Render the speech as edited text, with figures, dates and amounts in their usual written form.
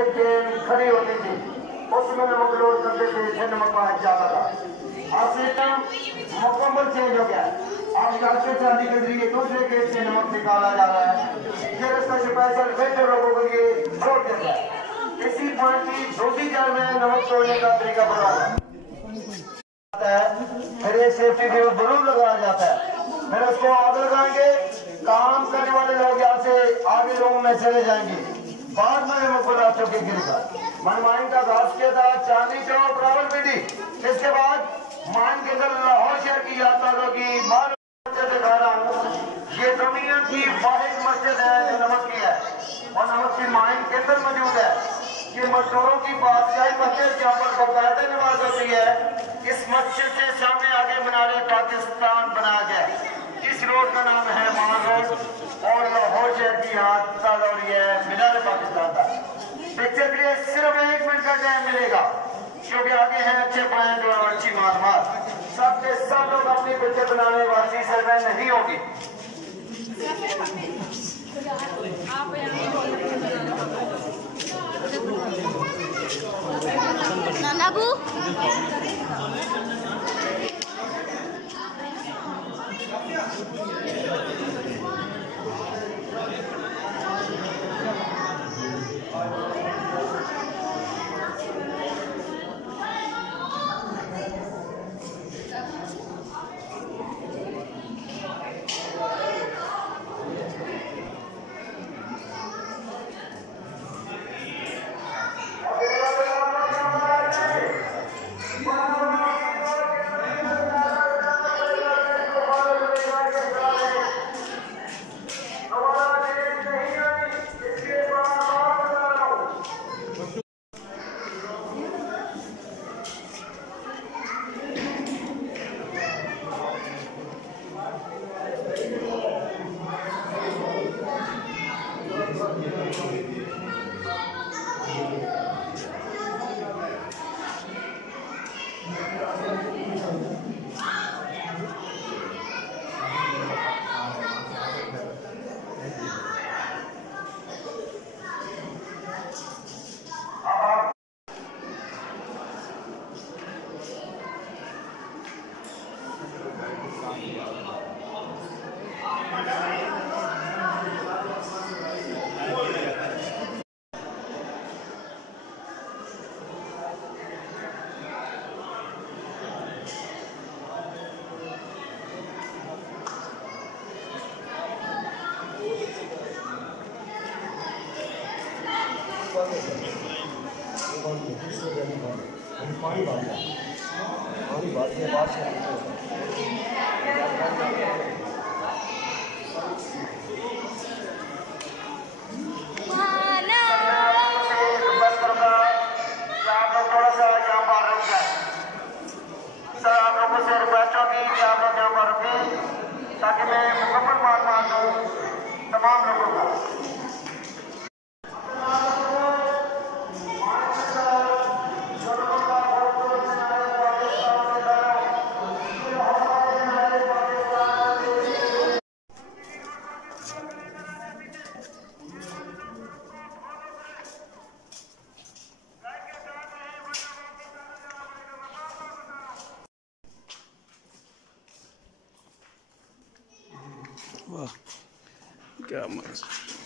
के ट्रेन खड़ी होती थी उसमें नमक लोड करते थे, फिर नमक बाहर जाता था। अब सिस्टम मुकम्मल चेंज हो गया। अब चारशे चांदी के जरिए दूसरे गेट से नमक निकाला जा रहा है, फिर इसका स्पेशल वेटर लोगों के लिए छोड़ देता है। इसी पॉइंट की दूसरी जगह में नमक तोड़ने का तरीका बनाया है, फिर ये सेफ्टी फ्यूल बलून लगाया जाता है, फिर उसको आग लगाएंगे। काम करने वाले लोग यहाँ से आगे रूम में चले जाएंगे, बाद में नमक बना चौकी गिरेगा। मनमाइन का घास किया था चांदी चौक रावलपिंडी। इसके बाद मान के अंदर लाहौर शहर की यात्रा होगी। दिखा रहा हूँ, ये दुनिया की वाहिद मस्जिद है जो नमक की है और नमक की माइन के अंदर मौजूद है। ये मजदूरों की बादशाही मस्जिद जहाँ पर बाकायदा नमाज होती है। इस मस्जिद से सामने आगे मीनार पाकिस्तान बनाया गया। इस रोड का नाम है मान रोड और लाहौर शहर की याद ताज़ा हो रही है मीनार पाकिस्तान का। पिक्चर के लिए सिर्फ 1 मिनट का टाइम मिलेगा क्योंकि आगे हैं अच्छे पॉइंट और अच्छी मालूमात। सबके सब लोग अपनी पिक्चर बनाने वाली सरकार नहीं होगी। नानाबू पानी बात है बात से थोड़ा सा यहाँ पर रुक जाए सर, आप लोगों से रिक्वेस्ट होगी कि आप लोग यहाँ पर रुकें ताकि मैं मुकम्मल मालूमात दूँ तमाम लोगों को। वाह क्या मस्त।